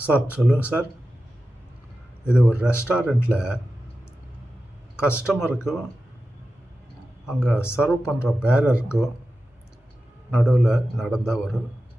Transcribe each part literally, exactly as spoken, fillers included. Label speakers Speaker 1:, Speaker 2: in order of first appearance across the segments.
Speaker 1: Sir சொல்லுங்கள் sir. இது ஒரு ரெஸ்டாரண்ட்டில் கஸ்டமருக்கும் அங்கே சர்வ் பண்ணுற பேரருக்கும் நடுவில் நடந்த ஒரு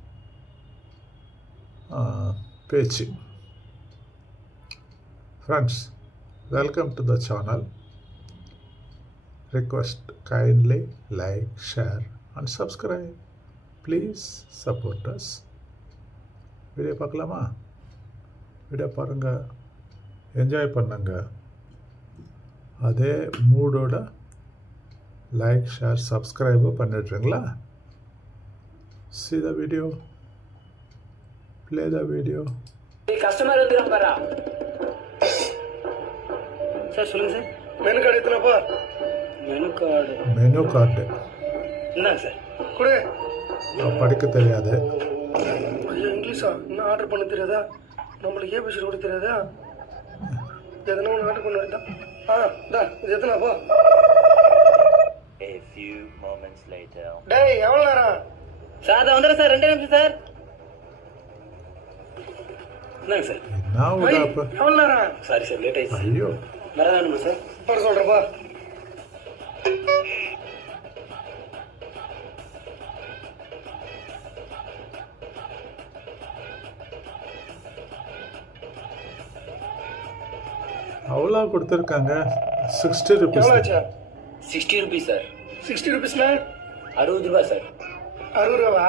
Speaker 1: பேச்சு. Friends, welcome to the channel. Request kindly like, share and subscribe. Please support us. Video பார்க்கலாமா? வீடியோ பாருங்கள், என்ஜாய் பண்ணுங்க. அதே மூடோட லைக், ஷேர், சப்ஸ்கிரைபும் பண்ணிடுறீங்களா? see the video, play the video.
Speaker 2: Customer வந்துரும் பாரா. சார் சொல்லுங்க சார். மெனு கார்டு எத்தனைப்பா? மெனு கார்டு
Speaker 1: மெனு கார்டு
Speaker 2: என்ன சார்? குடு.
Speaker 1: படிக்க தெரியாது.
Speaker 2: ஐயோ, இங்கிலீஷா? என்ன ஆர்டர் பண்ண தெரியாதா? நம்மளுக்கு ஏபிசி கூட தெரியாதா? எதனா ஒன்று ஆர்டர் பண்ண வேண்டாம். ஆ டா, இது எத்தனைப்பா?
Speaker 3: A few moments later.
Speaker 2: டேய், எவ்வளோ நேரம்? சார் தான் வந்துடுறேன் சார், ரெண்டே நிமிஷம் சார். என்னங்க சார்?
Speaker 1: என்ன உடாப்ப?
Speaker 2: எவ்வளோ நேரம்? சாரி சார், லேட் ஆயிடுச்சு.
Speaker 1: ஐயோ,
Speaker 2: வேற வேணுமா சார்? போட சொல்கிறேப்பா.
Speaker 1: அவ்வளோ கொடுத்துருக்காங்க. Sixty rupees.
Speaker 2: எவ்வளோ ஆச்சா?
Speaker 3: Sixty rupees, sir.
Speaker 2: சிக்ஸ்டி ருபீஸ்னா
Speaker 3: அறுபது ரூபாய் சார்.
Speaker 2: அறுபது ரூபாவா?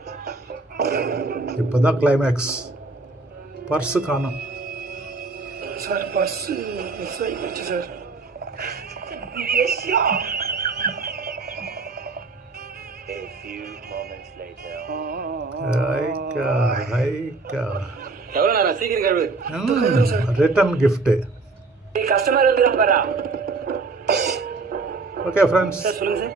Speaker 1: இப்போ தான் கிளைமேக்ஸ். பர்ஸு காணும்.
Speaker 2: சார் பர்ஸு மிஸ் ஆகி போச்சு sir.
Speaker 3: A few moments later.
Speaker 1: ஐக்கா ஐக்கா.
Speaker 2: எவ்வளோ நேரம்? சீக்கிரம் கழுவு.
Speaker 1: Return gift.
Speaker 2: கஸ்டமர் வந்துடும் பாரா.
Speaker 1: ஓகே ஃப்ரெண்ட்ஸ்,
Speaker 2: சார் சொல்லுங்க சார்.